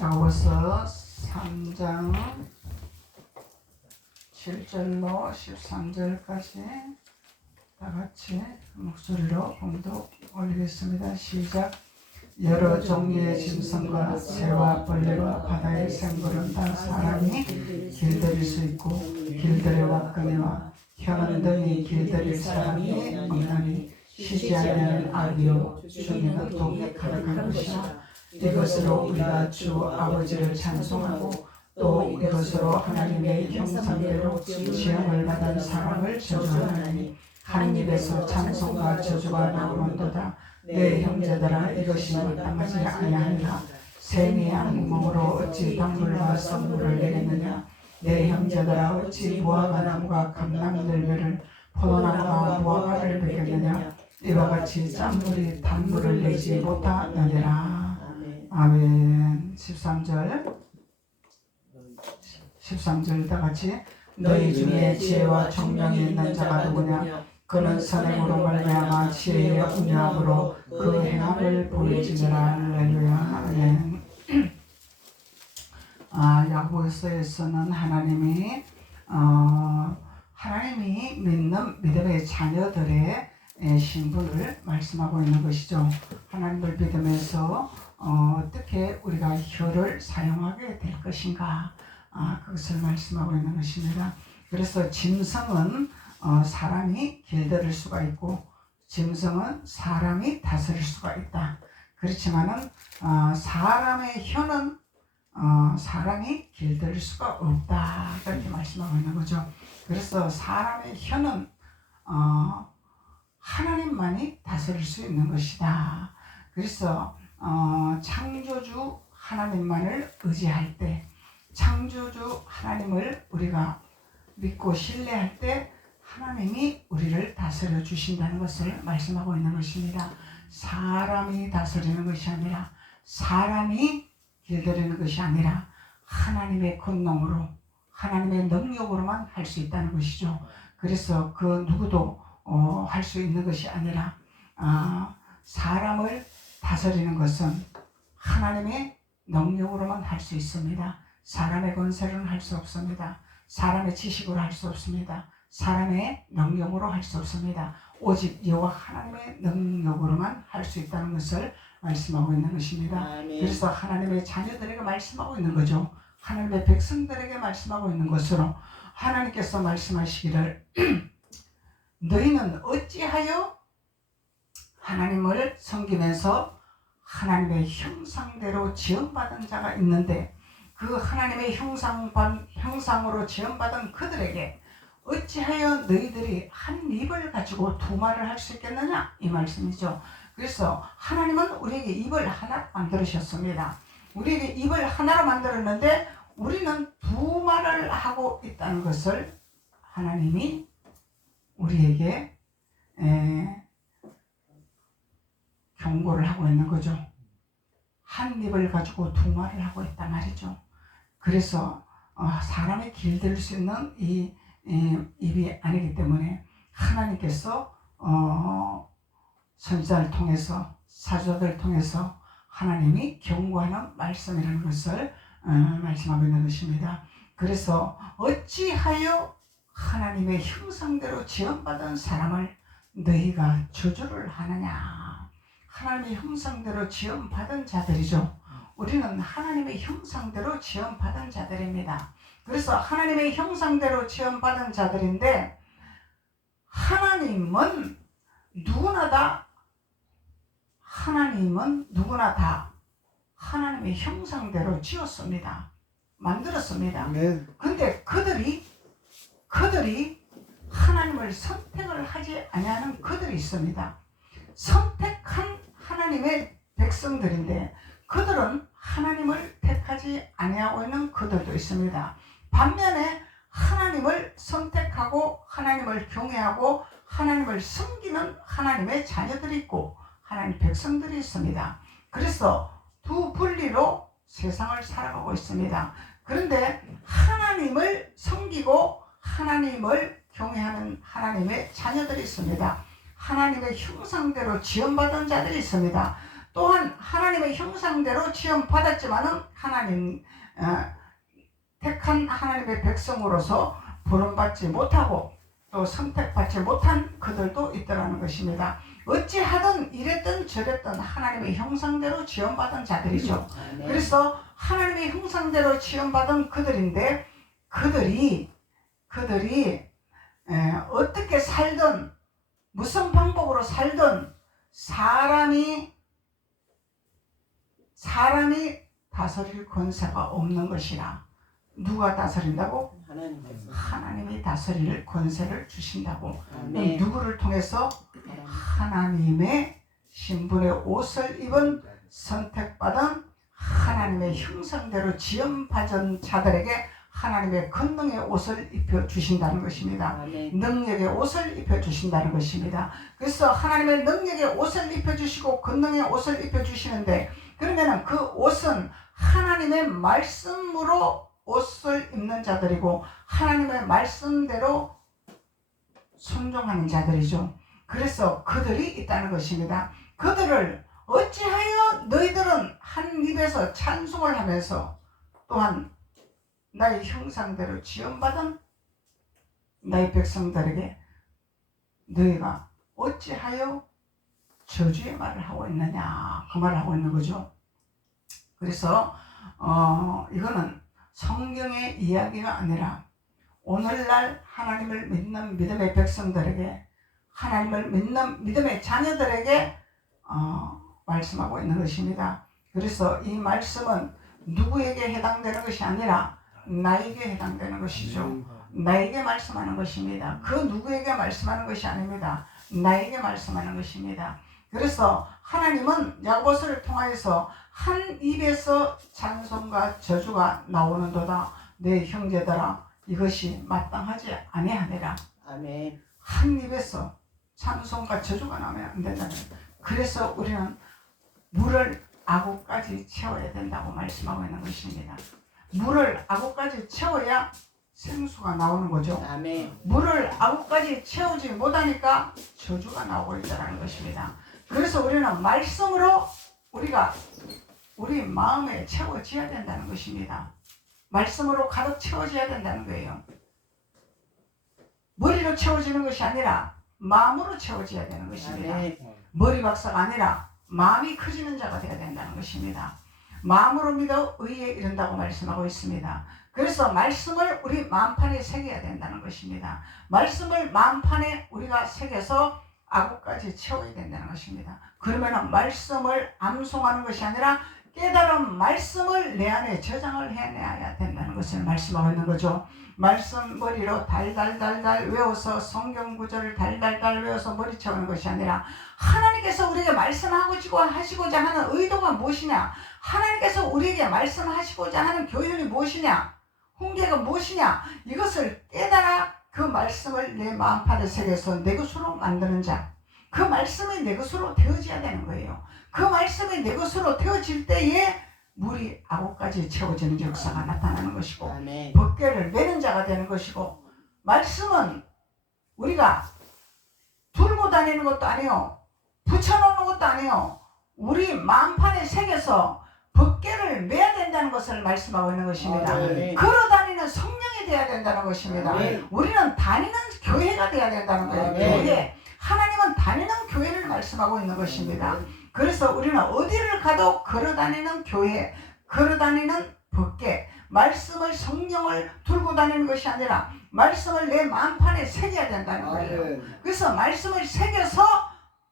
야고보서 3장 7절로 13절까지 다 같이 목소리로 봉독 올리겠습니다. 시작. 여러 종류의 짐승과 새와 벌레와 바다의 생물은 다 사람이 길들일 수 있고 길들의 왁구니와 혀는 등이 길들일 사람이 없나니 쉬지 않는 악이요 죽이는 독이 가득한 것이라. 이것으로 우리가 주 아버지를 찬송하고 또 이것으로 하나님의 형상대로 지음을 받은 사람을 저주하나니 한 입에서 찬송과 저주가 나오는도다. 내 형제들아, 이것이 마땅하지 아니하니라. 샘이 악몽으로 어찌 단물과 선물을 내겠느냐. 내 형제들아, 어찌 무화과 나무가 감람들매를 포도나무가 무화과를 맺겠느냐. 이와 같이 짠물이 단물을 내지 못하느니라. 아멘. 13절 다 같이. 너희 중에 지혜와 총명이 있는 자가 누구냐. 그는 선행으로 말미암아 지혜의 운명으로 그 행함을 보일지니라. 할렐루야. 아멘. 야고보서에서는 하나님이 믿는 믿음의 자녀들의 신분을 말씀하고 있는 것이죠. 하나님을 믿으면서 어떻게 우리가 혀를 사용하게 될 것인가, 그것을 말씀하고 있는 것입니다. 그래서 짐승은 사람이 길들일 수가 있고 짐승은 사람이 다스릴 수가 있다. 그렇지만은 사람의 혀는 사람이 길들일 수가 없다, 그렇게 말씀하고 있는 거죠. 그래서 사람의 혀는 하나님만이 다스릴 수 있는 것이다. 그래서 창조주 하나님만을 의지할 때, 창조주 하나님을 우리가 믿고 신뢰할 때 하나님이 우리를 다스려 주신다는 것을 말씀하고 있는 것입니다. 사람이 다스리는 것이 아니라, 사람이 길들이는 것이 아니라 하나님의 권능으로, 하나님의 능력으로만 할 수 있다는 것이죠. 그래서 그 누구도 할 수 있는 것이 아니라 사람을 다스리는 것은 하나님의 능력으로만 할 수 있습니다. 사람의 권세로는 할 수 없습니다. 사람의 지식으로 할 수 없습니다. 사람의 능력으로 할 수 없습니다. 오직 여호와 하나님의 능력으로만 할 수 있다는 것을 말씀하고 있는 것입니다. 그래서 하나님의 자녀들에게 말씀하고 있는 거죠. 하나님의 백성들에게 말씀하고 있는 것으로 하나님께서 말씀하시기를 너희는 어찌하여 하나님을 섬기면서 하나님의 형상대로 지음받은 자가 있는데 그 하나님의 형상으로 지음받은 그들에게 어찌하여 너희들이 한 입을 가지고 두 말을 할 수 있겠느냐, 이 말씀이죠. 그래서 하나님은 우리에게 입을 하나 만들으셨습니다. 우리에게 입을 하나로 만들었는데 우리는 두 말을 하고 있다는 것을 하나님이 우리에게 경고를 하고 있는 거죠. 한 입을 가지고 두 말을 하고 있단 말이죠. 그래서 사람이 길들일 수 있는 이 입이 아니기 때문에 하나님께서 선지자를 통해서, 사도들을 통해서 하나님이 경고하는 말씀이라는 것을 말씀하고 있는 것입니다. 그래서 어찌하여 하나님의 형상대로 지음받은 사람을 너희가 저주를 하느냐. 하나님의 형상대로 지음받은 자들이죠. 우리는 하나님의 형상대로 지음받은 자들입니다. 그래서 하나님의 형상대로 지음받은 자들인데 하나님은 누구나 다 하나님의 형상대로 지었습니다. 만들었습니다. 근데 그들이 하나님을 선택을 하지 아니하는 그들이 있습니다. 선택한 하나님의 백성들인데 그들은 하나님을 택하지 아니하고 있는 그들도 있습니다. 반면에 하나님을 선택하고 하나님을 경외하고 하나님을 섬기는 하나님의 자녀들이 있고 하나님 백성들이 있습니다. 그래서 두 분리로 세상을 살아가고 있습니다. 그런데 하나님을 섬기고 하나님을 경외하는 하나님의 자녀들이 있습니다. 하나님의 형상대로 지음받은 자들이 있습니다. 또한 하나님의 형상대로 지음 받았지만은 하나님 택한 하나님의 백성으로서 부름받지 못하고 또 선택받지 못한 그들도 있더라는 것입니다. 어찌하든 이랬든 저랬든 하나님의 형상대로 지음받은 자들이죠. 그래서 하나님의 형상대로 지음받은 그들인데 그들이 어떻게 살든 무슨 방법으로 살든 사람이 다스릴 권세가 없는 것이라. 누가 다스린다고? 하나님이 다스릴 권세를 주신다고. 누구를 통해서? 하나님의 신분의 옷을 입은 선택받은 하나님의 형상대로 지음받은 자들에게 하나님의 권능의 옷을 입혀주신다는 것입니다. 능력의 옷을 입혀주신다는 것입니다. 그래서 하나님의 능력의 옷을 입혀주시고 권능의 옷을 입혀주시는데 그러면 그 옷은 하나님의 말씀으로 옷을 입는 자들이고 하나님의 말씀대로 순종하는 자들이죠. 그래서 그들이 있다는 것입니다. 그들을 어찌하여 너희들은 한 입에서 찬송을 하면서 또한 나의 형상대로 지음받은 나의 백성들에게 너희가 어찌하여 저주의 말을 하고 있느냐 그 말을 하고 있는 거죠. 그래서 이거는 성경의 이야기가 아니라 오늘날 하나님을 믿는 믿음의 백성들에게 하나님을 믿는 믿음의 자녀들에게 말씀하고 있는 것입니다. 그래서 이 말씀은 누구에게 해당되는 것이 아니라 나에게 해당되는 것이죠. 나에게 말씀하는 것입니다. 그 누구에게 말씀하는 것이 아닙니다. 나에게 말씀하는 것입니다. 그래서 하나님은 야고보서를 통하여서 한 입에서 찬송과 저주가 나오는도다. 내 형제들아 이것이 마땅하지 아니하니라. 아멘. 한 입에서 찬송과 저주가 나오면 안 된다는. 그래서 우리는 물을 아구까지 채워야 된다고 말씀하고 있는 것입니다. 물을 아구까지 채워야 생수가 나오는 거죠. 아멘. 물을 아구까지 채우지 못하니까 저주가 나오고 있다는 것입니다. 그래서 우리는 말씀으로 우리가 우리 마음에 채워져야 된다는 것입니다. 말씀으로 가득 채워져야 된다는 거예요. 머리로 채워지는 것이 아니라 마음으로 채워져야 되는 것입니다. 머리 박사가 아니라 마음이 커지는 자가 되어야 된다는 것입니다. 마음으로 믿어 의에 이른다고 말씀하고 있습니다. 그래서 말씀을 우리 마음판에 새겨야 된다는 것입니다. 말씀을 마음판에 우리가 새겨서 아구까지 채워야 된다는 것입니다. 그러면 말씀을 암송하는 것이 아니라 깨달은 말씀을 내 안에 저장을 해내야 된다는 것을 말씀하고 있는 거죠. 말씀 머리로 달달달달 외워서 성경 구절을 달달달 외워서 머리 채우는 것이 아니라 하나님께서 우리에게 말씀하시고자 하는 의도가 무엇이냐, 하나님께서 우리에게 말씀하시고자 하는 교훈이 무엇이냐, 훈계가 무엇이냐, 이것을 깨달아 그 말씀을 내 마음판에 새겨서 내 것으로 만드는 자, 그 말씀이 내 것으로 되어져야 되는 거예요. 그 말씀이 내 것으로 되어질 때에 물이 아구까지 채워지는 역사가 나타나는 것이고 아멘. 법궤를 메는 자가 되는 것이고, 말씀은 우리가 들고 다니는 것도 아니요 붙여놓는 것도 아니요 우리 마음판에 새겨서 법궤를 메야 된다는 것을 말씀하고 있는 것입니다. 아멘. 걸어다니는 성령이 되어야 된다는 것입니다. 아멘. 우리는 다니는 교회가 되어야 된다는 거예요. 아멘. 교회. 하나님은 다니는 교회를 말씀하고 있는 것입니다. 그래서 우리는 어디를 가도 걸어다니는 교회, 걸어다니는 법궤, 말씀을 성령을 들고 다니는 것이 아니라 말씀을 내 마음판에 새겨야 된다는 거예요. 그래서 말씀을 새겨서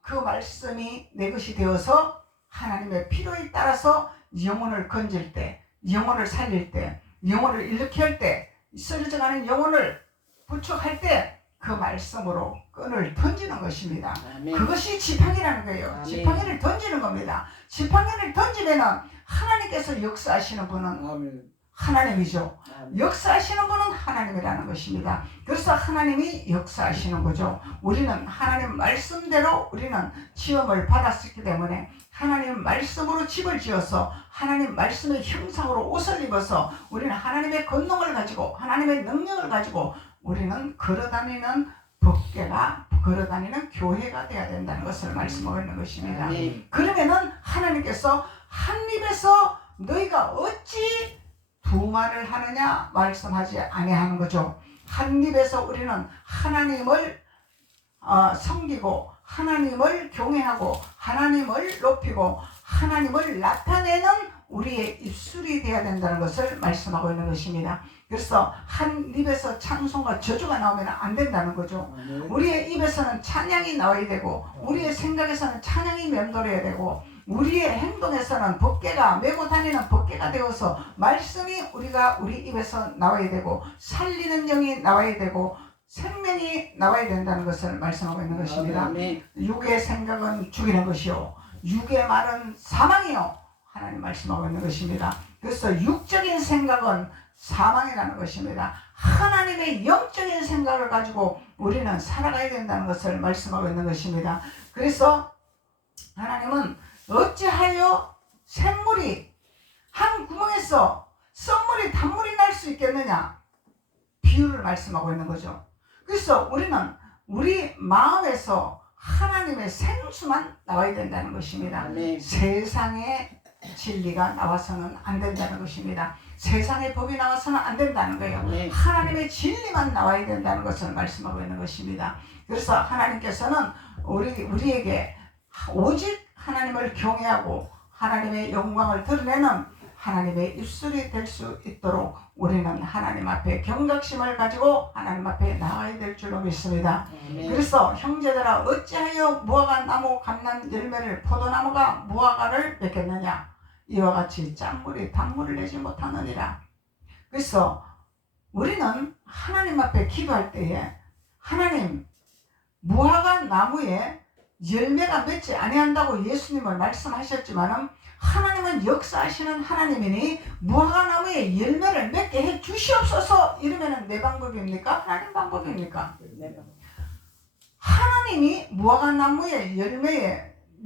그 말씀이 내 것이 되어서 하나님의 필요에 따라서 영혼을 건질 때, 영혼을 살릴 때, 영혼을 일으켜 할 때, 쓰러져가는 영혼을 부축할 때 그 말씀으로 끈을 던지는 것입니다. 아멘. 그것이 지팡이라는 거예요. 아멘. 지팡이를 던지는 겁니다. 지팡이를 던지면은 하나님께서 역사하시는 분은 하나님이죠. 역사하시는 분은 하나님이라는 것입니다. 그래서 하나님이 역사하시는 거죠. 우리는 하나님 말씀대로 우리는 지음을 받았기 때문에 하나님 말씀으로 집을 지어서 하나님 말씀의 형상으로 옷을 입어서 우리는 하나님의 권능을 가지고 하나님의 능력을 가지고 우리는 걸어다니는 법궤가 걸어다니는 교회가 되어야 된다는 것을 말씀하고 있는 것입니다. 아멘. 그러면은 하나님께서 한 입에서 너희가 어찌 두 말을 하느냐 말씀하지 아니하는 거죠. 한 입에서 우리는 하나님을 섬기고 하나님을 경외하고 하나님을 높이고 하나님을 나타내는 우리의 입술이 되어야 된다는 것을 말씀하고 있는 것입니다. 그래서 한 입에서 찬송과 저주가 나오면 안 된다는 거죠. 우리의 입에서는 찬양이 나와야 되고 우리의 생각에서는 찬양이 맴돌아야 되고 우리의 행동에서는 법궤가 메고 다니는 법궤가 되어서 말씀이 우리 입에서 나와야 되고 살리는 영이 나와야 되고 생명이 나와야 된다는 것을 말씀하고 있는 것입니다. 육의 생각은 죽이는 것이요 육의 말은 사망이요 하나님 말씀하고 있는 것입니다. 그래서 육적인 생각은 사망이라는 것입니다. 하나님의 영적인 생각을 가지고 우리는 살아가야 된다는 것을 말씀하고 있는 것입니다. 그래서 하나님은 어찌하여 샘물이 한 구멍에서 썸물이 단물이 날 수 있겠느냐 비유를 말씀하고 있는 거죠. 그래서 우리는 우리 마음에서 하나님의 생수만 나와야 된다는 것입니다. 세상의 진리가 나와서는 안 된다는 것입니다. 세상의 법이 나와서는 안 된다는 거예요. 하나님의 진리만 나와야 된다는 것을 말씀하고 있는 것입니다. 그래서 하나님께서는 우리에게 오직 하나님을 경외하고 하나님의 영광을 드러내는 하나님의 입술이 될 수 있도록 우리는 하나님 앞에 경각심을 가지고 하나님 앞에 나아야 될 줄로 믿습니다. 그래서 형제들아 어찌하여 무화과 나무 감람 열매를 포도나무가 무화과를 맺겠느냐 이와 같이 짠물이 단물을 내지 못하느니라. 그래서 우리는 하나님 앞에 기도할 때에 하나님 무화과 나무에 열매가 맺지 아니한다고 예수님은 말씀하셨지만 하나님은 역사하시는 하나님이니 무화과 나무에 열매를 맺게 해 주시옵소서 이러면 내 방법입니까? 하나님 방법입니까? 하나님이 무화과 나무에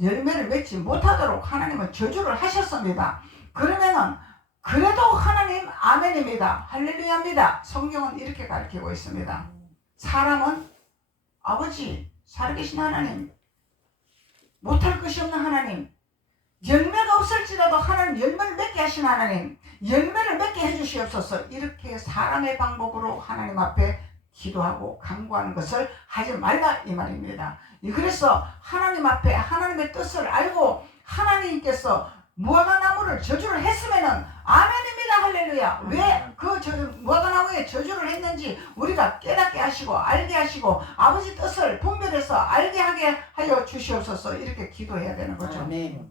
열매를 맺지 못하도록 하나님은 저주를 하셨습니다. 그러면은 그래도 하나님 아멘입니다. 할렐루야입니다. 성경은 이렇게 가르치고 있습니다. 사람은 아버지 살아계신 하나님 못할 것이 없는 하나님 열매가 없을지라도 하나님 열매를 맺게 하신 하나님 열매를 맺게 해주시옵소서 이렇게 사람의 방법으로 하나님 앞에 기도하고 간구하는 것을 하지 말라 이 말입니다. 그래서 하나님 앞에 하나님의 뜻을 알고 하나님께서 무화과 나무를 저주를 했으면은 아멘입니다. 할렐루야. 왜 그 무화과 나무에 저주를 했는지 우리가 깨닫게 하시고 알게 하시고 아버지 뜻을 분별해서 알게 하게 하여 주시옵소서 이렇게 기도해야 되는 거죠. 아멘.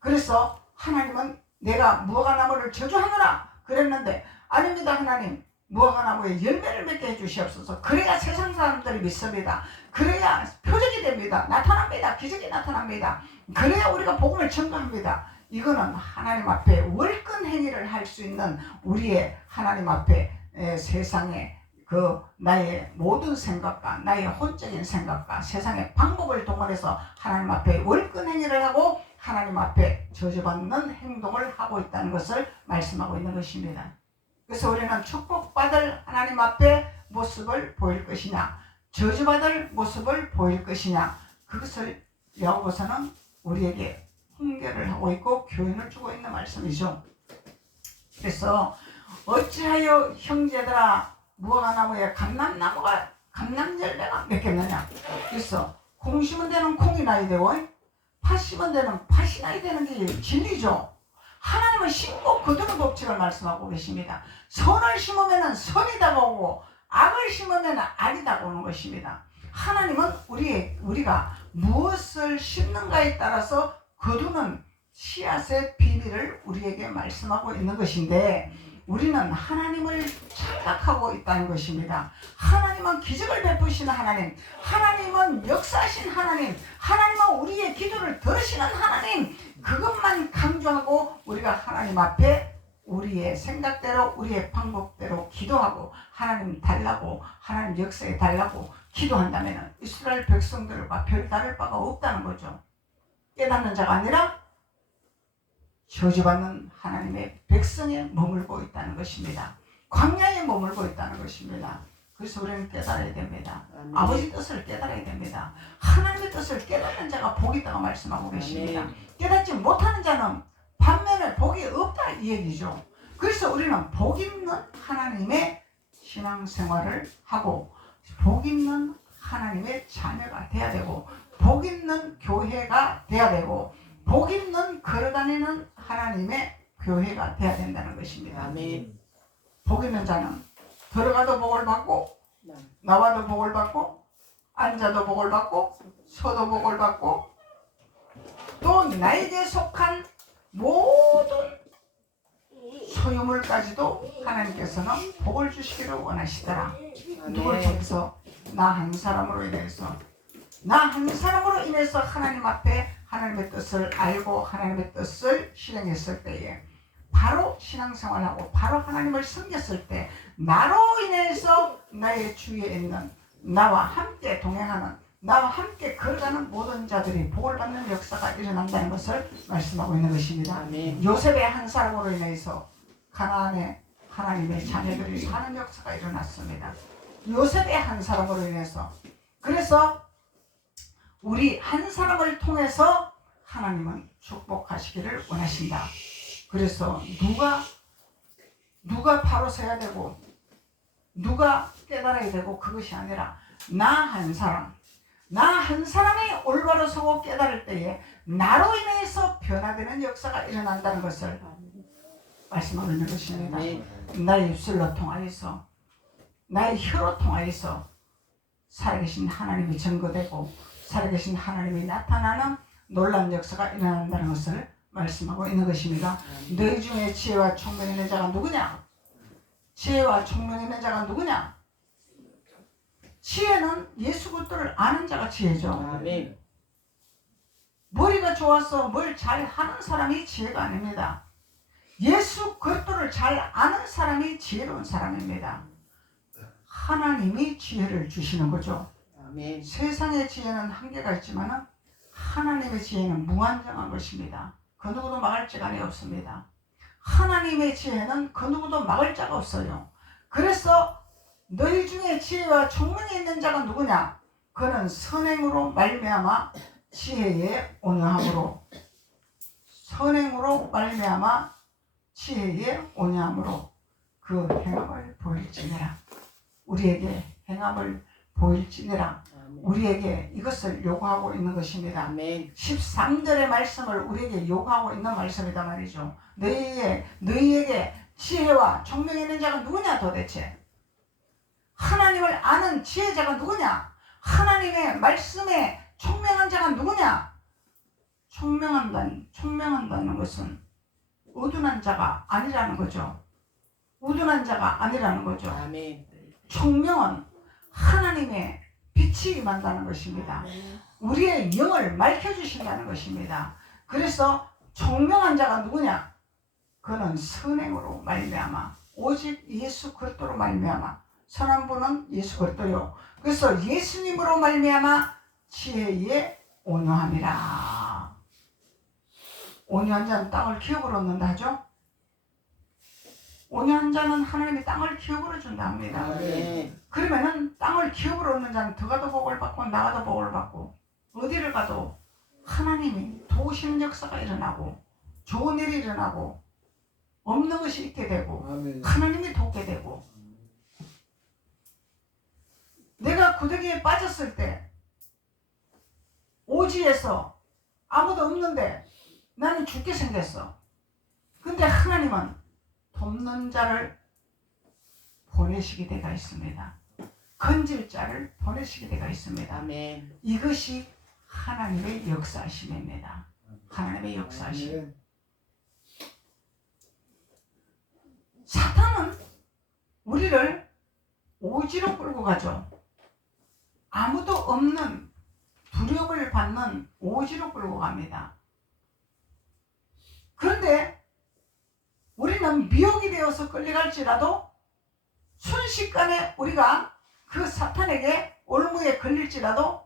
그래서 하나님은 내가 무화과 나무를 저주하노라 그랬는데 아닙니다. 하나님 무화과 나무에 열매를 맺게 해주시옵소서. 그래야 세상 사람들이 믿습니다. 그래야 표적이 됩니다. 나타납니다. 기적이 나타납니다. 그래야 우리가 복음을 전가합니다. 이거는 하나님 앞에 월근 행위를 할 수 있는 우리의 하나님 앞에 세상에 나의 모든 생각과 나의 혼적인 생각과 세상의 방법을 동원해서 하나님 앞에 월근 행위를 하고 하나님 앞에 저주받는 행동을 하고 있다는 것을 말씀하고 있는 것입니다. 그래서 우리는 축복받을 하나님 앞에 모습을 보일 것이냐 저주받을 모습을 보일 것이냐 그것을 야고보서는 우리에게 훈계를 하고 있고 교훈을 주고 있는 말씀이죠. 그래서 어찌하여 형제들아 무화과 나무에 감람 열매가 맺겠느냐. 그래서 콩 심은 데는 콩이 나야 되고 팥 심은 데는 팥이 나야 되는 게 진리죠. 하나님은 심고 거두는 법칙을 말씀하고 계십니다. 선을 심으면 선이 다가오고 악을 심으면 악이 다가오는 것입니다. 하나님은 우리가 무엇을 심는가에 따라서 거두는 씨앗의 비밀을 우리에게 말씀하고 있는 것인데 우리는 하나님을 착각하고 있다는 것입니다. 하나님은 기적을 베푸시는 하나님, 하나님은 역사하신 하나님, 하나님은 우리의 기도를 들으시는 하나님, 그것만 강조하고 우리가 하나님 앞에 우리의 생각대로 우리의 방법대로 기도하고 하나님 달라고 하나님 역사에 달라고 기도한다면 이스라엘 백성들과 별다를 바가 없다는 거죠. 깨닫는 자가 아니라 저주받는 하나님의 백성에 머물고 있다는 것입니다. 광야에 머물고 있다는 것입니다. 그래서 우리는 깨달아야 됩니다. 아멘. 아버지 뜻을 깨달아야 됩니다. 하나님의 뜻을 깨닫는 자가 복이 있다고 말씀하고 계십니다. 아멘. 깨닫지 못하는 자는 반면에 복이 없다 이 얘기죠. 그래서 우리는 복 있는 하나님의 신앙생활을 하고 복 있는 하나님의 자녀가 돼야 되고 복 있는 교회가 돼야 되고 복 있는 걸어다니는 하나님의 교회가 돼야 된다는 것입니다. 아멘. 복 있는 자는 들어가도 복을 받고 나와도 복을 받고 앉아도 복을 받고 서도 복을 받고 또 나에게 속한 모든 소유물까지도 하나님께서는 복을 주시기를 원하시더라. 누구를 통해서? 나 한 사람으로 인해서. 나 한 사람으로 인해서 하나님 앞에 하나님의 뜻을 알고 하나님의 뜻을 실행했을 때에 바로 신앙생활하고 바로 하나님을 섬겼을 때 나로 인해서 나의 주위에 있는 나와 함께 동행하는 나와 함께 걸어가는 모든 자들이 복을 받는 역사가 일어난다는 것을 말씀하고 있는 것입니다. 아멘. 요셉의 한 사람으로 인해서 가나안에 하나님의 자녀들이 사는 역사가 일어났습니다. 요셉의 한 사람으로 인해서. 그래서 우리 한 사람을 통해서 하나님은 축복하시기를 원하신다. 그래서 누가 바로 서야 되고 누가 깨달아야 되고 그것이 아니라 나 한 사람이 올바로 서고 깨달을 때에 나로 인해서 변화되는 역사가 일어난다는 것을 말씀하고 있는 것입니다. 나의 입술로 통하여서 나의 혀로 통하여서 살아계신 하나님이 증거되고 살아계신 하나님이 나타나는 놀라운 역사가 일어난다는 것을 말씀하고 있는 것입니다. 너희 중에 지혜와 총명 있는 자가 누구냐? 지혜와 총명 있는 자가 누구냐? 지혜는 예수 그리스도를 아는 자가 지혜죠. 아멘. 머리가 좋아서 뭘 잘하는 사람이 지혜가 아닙니다. 예수 그리스도를 잘 아는 사람이 지혜로운 사람입니다. 하나님이 지혜를 주시는 거죠. 아멘. 세상의 지혜는 한계가 있지만 하나님의 지혜는 무한정한 것입니다. 그 누구도 막을 자가 없습니다. 하나님의 지혜는 그 누구도 막을 자가 없어요. 그래서 너희 중에 지혜와 총명이 있는 자가 누구냐? 그는 선행으로 말미암아 지혜의 온유함으로 선행으로 말미암아 지혜의 온유함으로 그 행함을 보일지니라. 우리에게 행함을 보일지니라. 우리에게 이것을 요구하고 있는 것입니다. 아멘. 13절의 말씀을 우리에게 요구하고 있는 말씀이다 말이죠. 너희에게 지혜와 총명이 있는 자가 누구냐 도대체? 하나님을 아는 지혜자가 누구냐? 하나님의 말씀에 총명한 자가 누구냐? 총명한다는 것은 어둔한 자가 아니라는 거죠. 우둔한 자가 아니라는 거죠. 아멘. 총명은 하나님의 빛이 임한다는 것입니다. 우리의 영을 밝혀주신다는 것입니다. 그래서 총명한 자가 누구냐? 그는 선행으로 말미암아 오직 예수 그리스도로 말미암아 선한 분은 예수 그리스도요. 그래서 예수님으로 말미암아 지혜의 온유함이라. 온유한 자는 땅을 기업으로 얻는다 하죠. 온유한 자는 하나님이 땅을 기업으로 준다 합니다. 아멘. 그러면은 땅을 기업으로 얻는 자는 들어가도 복을 받고 나가도 복을 받고 어디를 가도 하나님이 도우시는 역사가 일어나고 좋은 일이 일어나고 없는 것이 있게 되고 아멘. 하나님이 돕게 되고 내가 구더기에 빠졌을 때 오지에서 아무도 없는데 나는 죽게 생겼어. 근데 하나님은 돕는 자를 보내시게 되가 있습니다. 건질 자를 보내시게 되가 있습니다. 아멘. 이것이 하나님의 역사하심입니다. 하나님의 역사하심. 사탄은 우리를 오지로 끌고 가죠. 아무도 없는 두려움을 받는 오지로 끌고 갑니다. 그런데 우리는 미혹이 되어서 끌려갈지라도 순식간에 우리가 그 사탄에게 올무에 걸릴지라도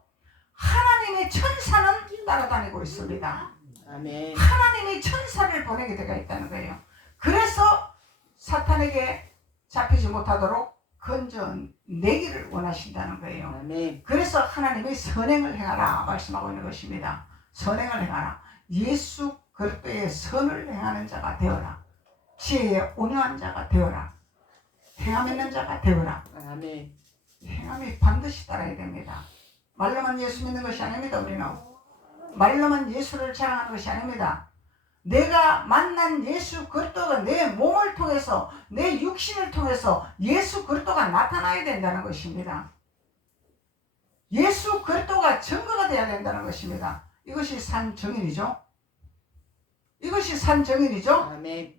하나님의 천사는 따라다니고 있습니다. 아멘. 하나님이 천사를 보내게 되어 있다는 거예요. 그래서 사탄에게 잡히지 못하도록 건져 내기를 원하신다는 거예요. 아멘. 그래서 하나님이 선행을 행하라 말씀하고 있는 것입니다. 선행을 행하라. 예수 그리스도의 선을 행하는 자가 되어라. 지혜에 온유한 자가 되어라. 행함 있는 자가 되어라. 아멘. 행함이 반드시 따라야 됩니다. 말로만 예수 믿는 것이 아닙니다. 우리는 말로만 예수를 자랑하는 것이 아닙니다. 내가 만난 예수 그리스도가 내 몸을 통해서 내 육신을 통해서 예수 그리스도가 나타나야 된다는 것입니다. 예수 그리스도가 증거가 되어야 된다는 것입니다. 이것이 산 정인이죠. 이것이 산 정인이죠. 아멘.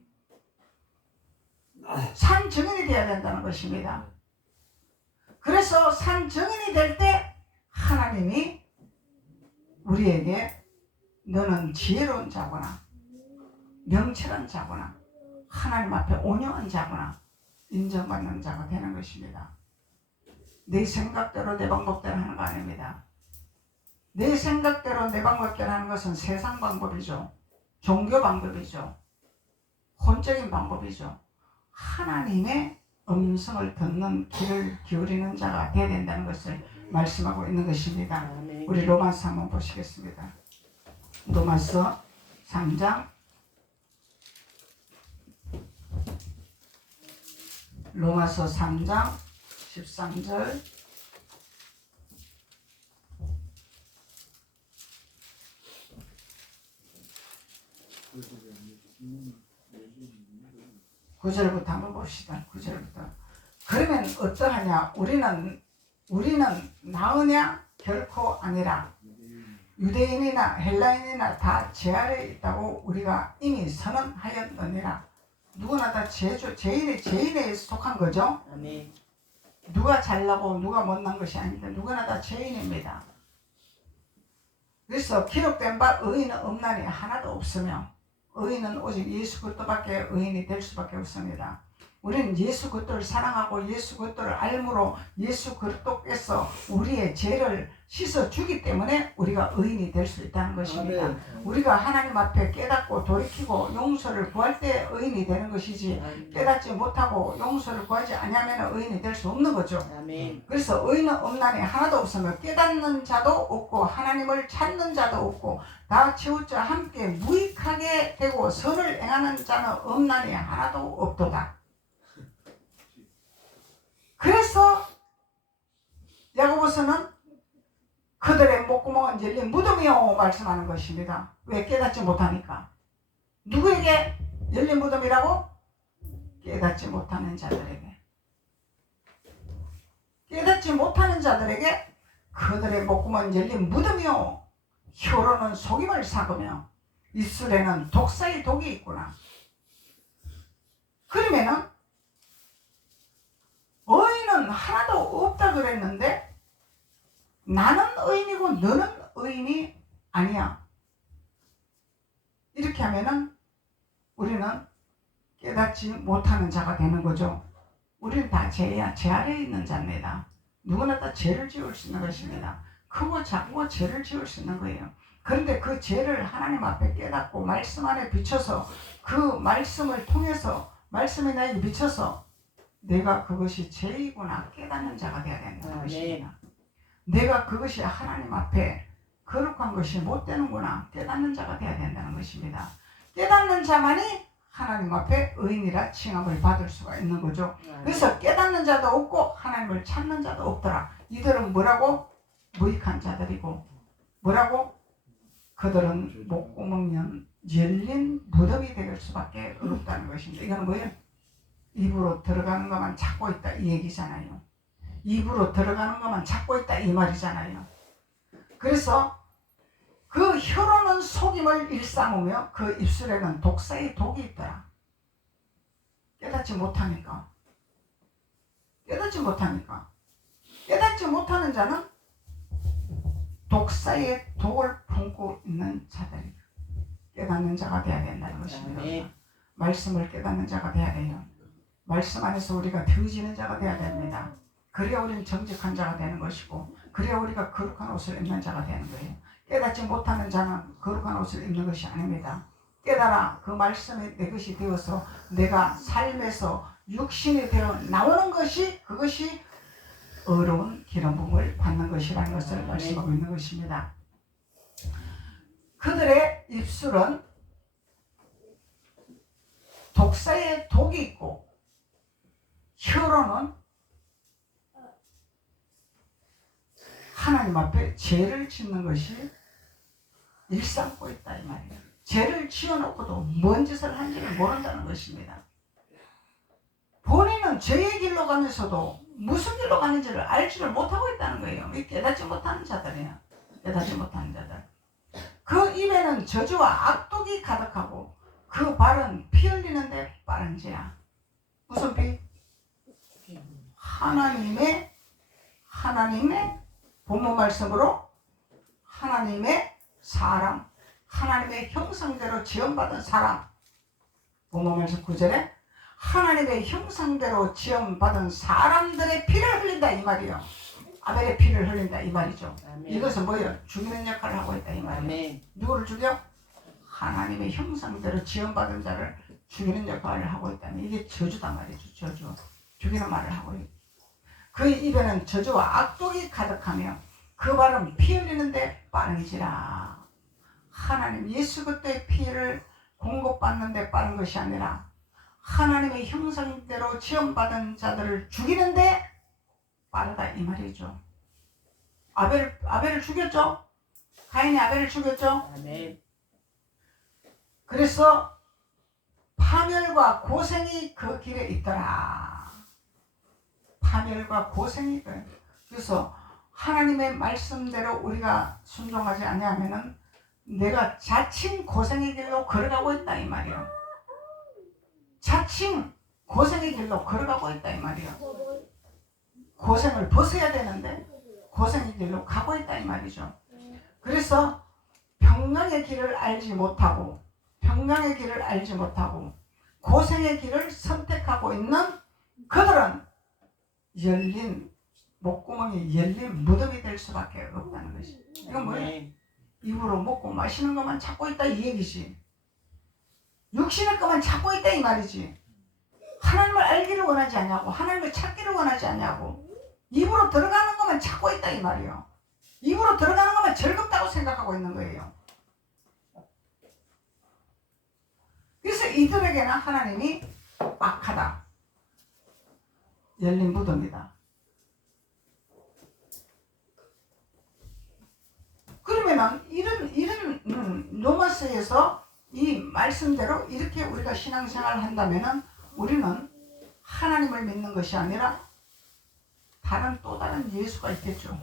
산 정인이 되어야 된다는 것입니다. 그래서 산 정인이 될 때 하나님이 우리에게 너는 지혜로운 자구나, 명철한 자구나, 하나님 앞에 온유한 자구나 인정받는 자가 되는 것입니다. 내 생각대로 내 방법대로 하는 거 아닙니다. 내 생각대로 내 방법대로 하는 것은 세상 방법이죠. 종교 방법이죠. 혼적인 방법이죠. 하나님의 음성을 듣는 귀를 기울이는 자가 되어야 된다는 것을 말씀하고 있는 것입니다. 아멘. 우리 로마서 한번 보시겠습니다. 로마서 3장 로마서 3장 13절 구절부터 한번 봅시다. 9절부터. 그러면 어떠하냐? 우리는 나으냐? 결코 아니라. 유대인이나 헬라인이나 다 제 아래에 있다고 우리가 이미 선언하였느니라. 누구나 다 죄인에 속한 거죠. 아멘. 누가 잘나고 누가 못난 것이 아닙니다. 누구나 다 죄인입니다. 그래서 기록된 바 의인은 없나니 하나도 없으며 의인은 오직 예수 그리스도밖에 의인이 될 수밖에 없습니다. 우리는 예수 그리스도를 사랑하고 예수 그리스도를 알므로 예수 그리스도께서 우리의 죄를 씻어주기 때문에 우리가 의인이 될 수 있다는 것입니다. 아멘. 우리가 하나님 앞에 깨닫고 돌이키고 용서를 구할 때 의인이 되는 것이지 아멘. 깨닫지 못하고 용서를 구하지 않으면 의인이 될 수 없는 거죠. 아멘. 그래서 의인은 없나니 하나도 없으며 깨닫는 자도 없고 하나님을 찾는 자도 없고 다 치우쳐 함께 무익하게 되고 선을 행하는 자는 없나니 하나도 없도다. 그래서 야고보서는 그들의 목구멍은 열린 무덤이요 말씀하는 것입니다. 왜? 깨닫지 못하니까. 누구에게 열린 무덤이라고? 깨닫지 못하는 자들에게. 깨닫지 못하는 자들에게 그들의 목구멍은 열린 무덤이요 혀로는 속임을 삭으며 입술에는 독사의 독이 있구나. 그러면은 의인은 하나도 없다 그랬는데 나는 의인이고 너는 의인이 아니야. 이렇게 하면은 우리는 깨닫지 못하는 자가 되는 거죠. 우리는 다 죄야. 죄 아래에 있는 자입니다. 누구나 다 죄를 지을 수 있는 것입니다. 크고 작고 죄를 지을 수 있는 거예요. 그런데 그 죄를 하나님 앞에 깨닫고 말씀 안에 비춰서 그 말씀을 통해서 말씀이 나에게 비춰서 내가 그것이 죄이구나 깨닫는 자가 되어야 된다는 것입니다. 내가 그것이 하나님 앞에 거룩한 것이 못 되는구나 깨닫는 자가 되어야 된다는 것입니다. 깨닫는 자만이 하나님 앞에 의인이라 칭함을 받을 수가 있는 거죠. 그래서 깨닫는 자도 없고 하나님을 찾는 자도 없더라. 이들은 뭐라고? 무익한 자들이고 뭐라고? 그들은 목구멍 열린 무덤이 될 수밖에 없다는 것입니다. 이거는 뭐예요? 입으로 들어가는 것만 찾고 있다 이 얘기잖아요. 입으로 들어가는 것만 찾고 있다 이 말이잖아요. 그래서 그 혀로는 속임을 일삼으며 그 입술에는 독사의 독이 있더라. 깨닫지 못하니까. 깨닫지 못하는 자는 독사의 독을 품고 있는 자들이다. 깨닫는 자가 되어야 된다는 것입니다. 아멘. 말씀을 깨닫는 자가 되어야 돼요. 말씀 안에서 우리가 되어지는 자가 되어야 됩니다. 그래야 우리는 정직한 자가 되는 것이고 그래야 우리가 거룩한 옷을 입는 자가 되는 거예요. 깨닫지 못하는 자는 거룩한 옷을 입는 것이 아닙니다. 깨달아 그 말씀이 내 것이 되어서 내가 삶에서 육신이 되어 나오는 것이 그것이 어려운 기름 부음을 받는 것이라는 것을 말씀하고 있는 것입니다. 그들의 입술은 독사의 독이 있고 혀로는 하나님 앞에 죄를 짓는 것이 일삼고 있다 이 말이에요. 죄를 지어놓고도 뭔 짓을 한지를 모른다는 것입니다. 본인은 죄의 길로 가면서도 무슨 길로 가는지를 알지를 못하고 있다는 거예요. 깨닫지 못하는 자들이야. 깨닫지 못하는 자들. 그 입에는 저주와 악독이 가득하고 그 발은 피 흘리는데 빠른지라. 무슨 피? 하나님의 본문 말씀으로 하나님의 사람, 하나님의 형상대로 지음받은 사람. 본문 말씀 9절에 하나님의 형상대로 지음받은 사람들의 피를 흘린다 이 말이요. 아벨의 피를 흘린다 이 말이죠. 아멘. 이것은 뭐예요? 죽이는 역할을 하고 있다 이 말이에요. 아멘. 누구를 죽여? 하나님의 형상대로 지음받은 자를 죽이는 역할을 하고 있다면 이게 저주다 말이죠. 저주. 죽이는 말을 하고 있다. 그 입에는 저주와 악독이 가득하며 그 발은 피 흘리는데 빠른지라. 하나님 예수 그리스도의 피를 공급받는데 빠른 것이 아니라 하나님의 형상대로 지음받은 자들을 죽이는데 빠르다 이 말이죠. 아벨을 죽였죠. 가인이 아벨을 죽였죠. 아멘. 그래서 파멸과 고생이 그 길에 있더라. 파멸과 고생이 그래서 하나님의 말씀대로 우리가 순종하지 아니하면은 내가 자칭 고생의 길로 걸어가고 있다 이 말이야. 자칭 고생의 길로 걸어가고 있다 이 말이야. 고생을 벗어야 되는데 고생의 길로 가고 있다 이 말이죠. 그래서 평강의 길을 알지 못하고 고생의 길을 선택하고 있는 그들은 열린 목구멍이 열린 무덤이 될 수밖에 없다는 것이. 이건 뭐예요? 입으로 먹고 마시는 것만 찾고 있다 이 얘기지. 육신의 것만 찾고 있다 이 말이지. 하나님을 알기를 원하지 않냐고, 하나님을 찾기를 원하지 않냐고, 입으로 들어가는 것만 찾고 있다 이 말이에요. 입으로 들어가는 것만 즐겁다고 생각하고 있는 거예요. 그래서 이들에게는 하나님이 악하다, 열린 무덤이다. 그러면은 이런 로마서에서 이 말씀대로 이렇게 우리가 신앙생활을 한다면은 우리는 하나님을 믿는 것이 아니라 또 다른 예수가 있겠죠.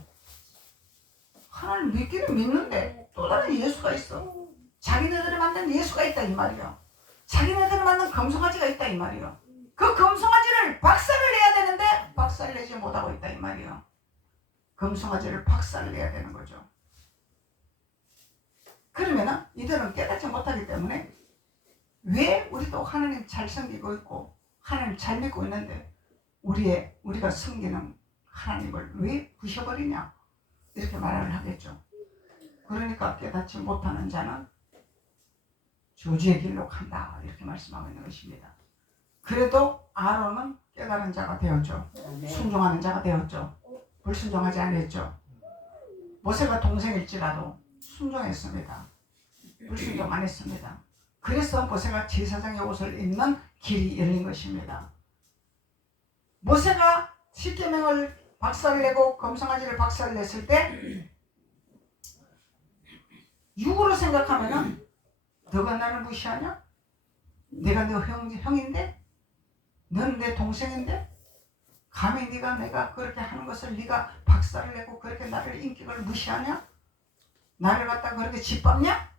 하나님 믿기는 믿는데 또 다른 예수가 있어. 자기네들이 만든 예수가 있다 이 말이야. 자기네들이 만든 금송아지가 있다 이 말이야. 그 금송아지를 박살을 내야 되는데 박살내지 못하고 있다 이 말이야. 금송아지를 박살을 내야 되는 거죠. 그러면은 이들은 깨닫지 못하기 때문에 왜 우리도 하나님 잘 섬기고 있고 하나님 잘 믿고 있는데 우리가 섬기는 하나님을 왜 부셔버리냐 이렇게 말을 하겠죠. 그러니까 깨닫지 못하는 자는 저주의 길로 간다 이렇게 말씀하고 있는 것입니다. 그래도 아론은 깨달은 자가 되었죠. 순종하는 자가 되었죠. 불순종하지 않았죠. 모세가 동생일지라도 순종했습니다. 불순종 안 했습니다. 그래서 모세가 제사장의 옷을 입는 길이 열린 것입니다. 모세가 십계명을 박살내고 금송아지를 박살냈을 때 육으로 생각하면은 너가 나를 무시하냐? 내가 너 형인데? 넌 내 동생인데? 감히 내가 그렇게 하는 것을 네가 박살을 내고 그렇게 나를 인격을 무시하냐? 나를 갖다 그렇게 짓밟냐?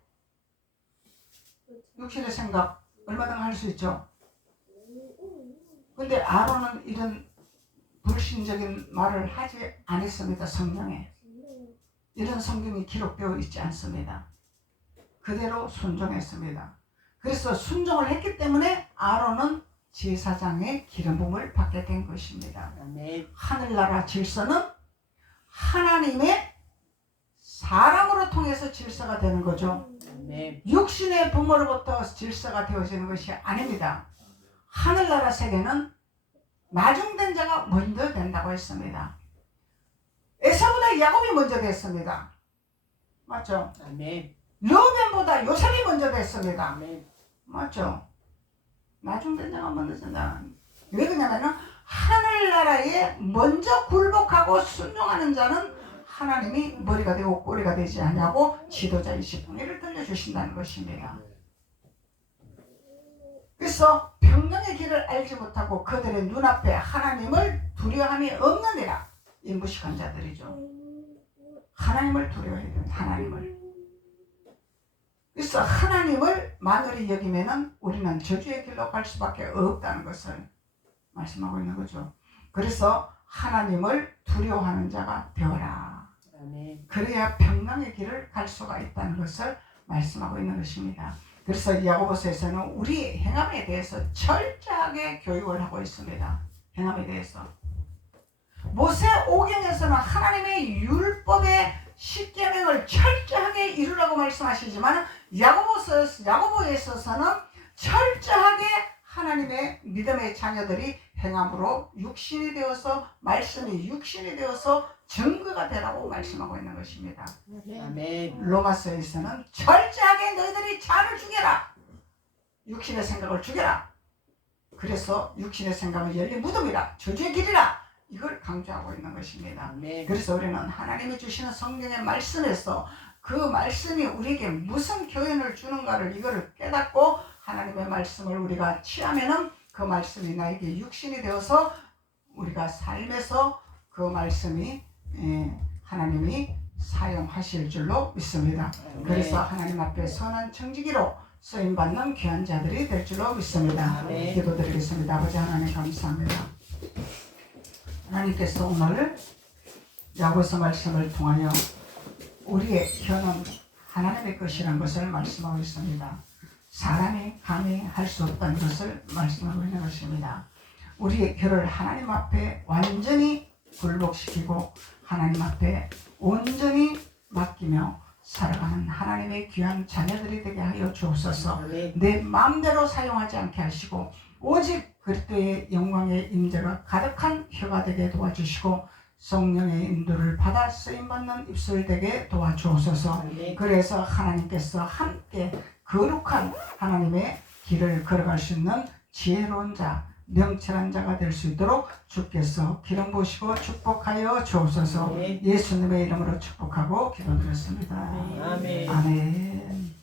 육신의 생각 얼마든지 할 수 있죠. 근데 아론은 이런 불신적인 말을 하지 않았습니다. 성경에 이런 성경이 기록되어 있지 않습니다. 그대로 순종했습니다. 그래서 순종을 했기 때문에 아론은 제사장의 기름 부음을 받게 된 것입니다. 아멘. 하늘나라 질서는 하나님의 사람으로 통해서 질서가 되는 거죠. 아멘. 육신의 부모로부터 질서가 되어지는 것이 아닙니다. 하늘나라 세계는 나중된 자가 먼저 된다고 했습니다. 에사보다 야곱이 먼저 됐습니다. 맞죠? 아멘. 르우벤보다 요셉이 먼저 됐습니다. 아멘. 맞죠? 나중된 자가 먼저 된다. 왜 그러냐면은 하늘나라에 먼저 굴복하고 순종하는 자는 하나님이 머리가 되고 꼬리가 되지 않냐고 지도자이시 분위를 들려주신다는 것입니다. 그래서 평강의 길을 알지 못하고 그들의 눈앞에 하나님을 두려움이 없느니라. 이 무식한 자들이죠. 하나님을 두려워해야 됩니다. 하나님을. 그래서 하나님을 만월히 여기면은 우리는 저주의 길로 갈 수밖에 없다는 것을 말씀하고 있는 거죠. 그래서 하나님을 두려워하는 자가 되어라. 아멘. 그래야 평강의 길을 갈 수가 있다는 것을 말씀하고 있는 것입니다. 그래서 야고보서에서는 우리 행함에 대해서 철저하게 교육을 하고 있습니다. 행함에 대해서. 모세 오경에서는 하나님의 율법의 10계명을 철저하게 이루라고 말씀하시지만 야고보에 있어서는 철저하게 하나님의 믿음의 자녀들이 행함으로 육신이 되어서 말씀이 육신이 되어서 증거가 되라고 말씀하고 있는 것입니다. 아멘. 로마서에서는 철저하게 너희들이 자를 죽여라. 육신의 생각을 죽여라. 그래서 육신의 생각은 열린 무덤이라. 저주의 길이라. 이걸 강조하고 있는 것입니다. 아멘. 그래서 우리는 하나님이 주시는 성경의 말씀에서 그 말씀이 우리에게 무슨 교훈을 주는가를 이거를 깨닫고 하나님의 말씀을 우리가 취하면은 그 말씀이 나에게 육신이 되어서 우리가 삶에서 그 말씀이 하나님이 사용하실 줄로 믿습니다. 그래서 하나님 앞에 선한 청지기로 쓰임받는 귀한 자들이 될 줄로 믿습니다. 기도드리겠습니다. 아버지 하나님 감사합니다. 하나님께서 오늘 야고보서 말씀을 통하여 우리의 혀는 하나님의 것이라는 것을 말씀하고 있습니다. 사람이 감히 할 수 없다는 것을 말씀하고 있는 것입니다. 우리의 혀를 하나님 앞에 완전히 굴복시키고 하나님 앞에 온전히 맡기며 살아가는 하나님의 귀한 자녀들이 되게 하여 주옵소서. 내 마음대로 사용하지 않게 하시고 오직 그리스도의 영광의 임재가 가득한 혀가 되게 도와주시고 성령의 인도를 받아 쓰임받는 입술 되게 도와주옵소서. 그래서 하나님께서 함께 거룩한 하나님의 길을 걸어갈 수 있는 지혜로운 자, 명철한 자가 될 수 있도록 주께서 기름 부으시고 축복하여 주옵소서. 예수님의 이름으로 축복하고 기도드렸습니다. 아멘. 아멘.